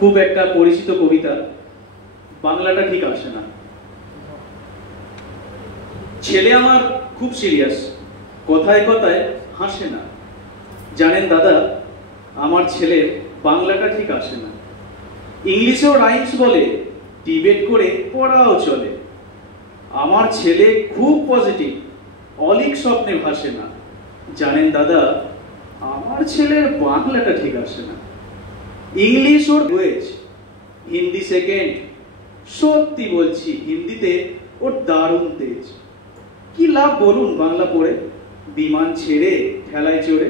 খুব একটা পরিচিত কবিতা, বাংলাটা ঠিক আসে না। ছেলে আমার খুব সিরিয়াস, কথায় কথায় হাসে না। জানেন দাদা, আমার ছেলের বাংলাটা ঠিক আসে না। ইংলিশেও রাইমস বলে, ডিবেট করে পড়াও চলে। আমার ছেলে খুব পজিটিভ, অলিক স্বপ্নে ভাসে না। জানেন দাদা, আমার ছেলের বাংলাটা ঠিক আসে না। ইংলিশ ওর ওয়েজ, হিন্দি সেকেন্ড। সত্যি বলছি, হিন্দিতে ওর দারুণ তেজ। কি লাভ বলুন বাংলা পড়ে, বিমান ছেড়ে ঠেলায় চড়ে।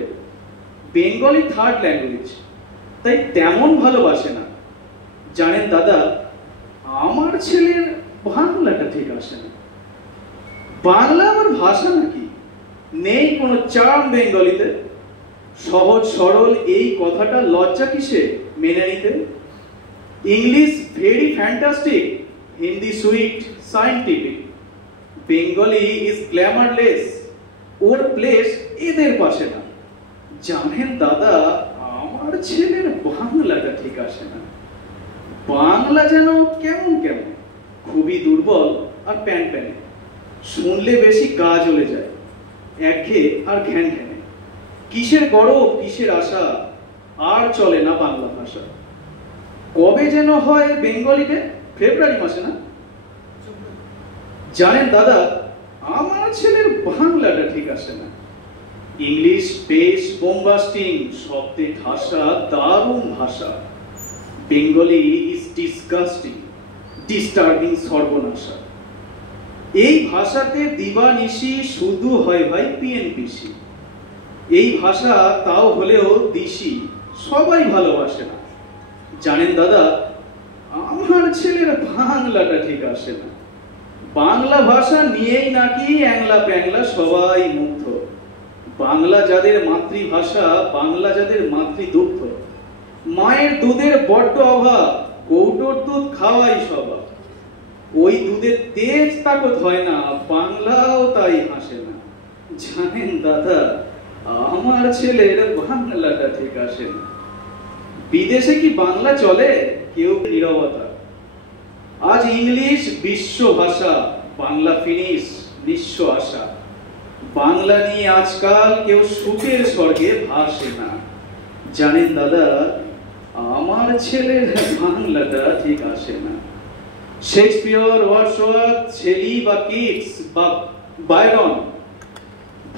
বেঙ্গলি থার্ড ল্যাঙ্গুয়েজ, তাই তেমন ভালোবাসে না। জানেন দাদা, আমার ছেলের বাংলাটা ঠিক আসে না। বাংলা আমার ভাষা নাকি? নেই কোনো চার্ম বেঙ্গলিতে। সহজ সরল এই কথাটা লজ্জা কিসে মেনে নিতে? English very fantastic, Hindi sweet scientific. Bengali is glamourless, or place এদের পাশে না। জানেন দাদা, আমার ছেলের বাংলাটা ঠিক আসে না। বাংলা যেন কেমন কেমন, খুবই দুর্বল আর প্যান প্যানে। শুনলে বেশি গা জ্বলে যায়, একঘেয়ে আর ঘ্যান ঘ্যানে। কিসের গরব, কিসের আশা, আর চলে না বাংলা ভাষা। কবে যেন হয় বেঙ্গলিতে, ফেব্রুয়ারি মাসে না? জানেন দাদা, আমার ছেলের বাংলাটা ঠিক আসে না। ইংলিশ বেশ বোম্বাস্টিং, শব্দে ঠাসা, দারুণ ভাষা। বেঙ্গলি ইজ ডিসগাস্টিং, ডিস্টার্বিং, সর্বনাশা। এই ভাষাতে দিবানিশি শুধু হয় ভাই পিএনপিসি। এই ভাষা তাও হলেও দিশি, সবাই ভালোবাসে না। জানেন দাদা, আমার ছেলের বাংলাটা ঠিক আসে না। বাংলা ভাষা নিয়েই নাকি অ্যাংলা প্যাংলা সবাই মুগ্ধ। বাংলা যাদের মাতৃভাষা, বাংলা যাদের মাতৃদুগ্ধ। মায়ের দুধের বড্ড অভাব, কৌটোর দুধ খাওয়াই স্বভাব। ওই দুধের তেজ তাকত হয় না, বাংলাও তাই হাসে না। জানেন দাদা, আমার ছেলের বাংলাটা ঠিক আসে না। বিদেশে কি বাংলা চলে? কেউ নীরবতা। আজ ইংলিশ বিশ্ব ভাষা, বাংলা ফিনিশ নিঃস্ব আশা। বাংলা নিয়ে আজকাল কেউ সুখের স্বর্গে ভাসে না। জানেন দাদা, আমার ছেলের বাংলাটা ঠিক আসে না। শেক্সপিয়র, ওয়ার্ডসওয়ার্থ, শেলি বা কিটস বা বায়রন,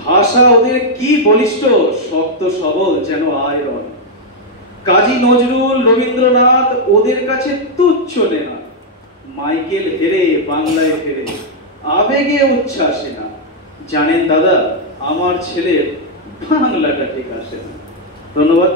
ভাষা ওদের কি বলিষ্ঠ, শক্ত সবল যেন আয়রন। কাজী নজরুল, রবীন্দ্রনাথ ওদের কাছে তুচ্ছ নেনা। মাইকেল হেরে বাংলায় ফেরে, আবেগে উচ্ছ্বাসে না। জানেন দাদা, আমার ছেলের বাংলাটা ঠিক আসে না। ধন্যবাদ।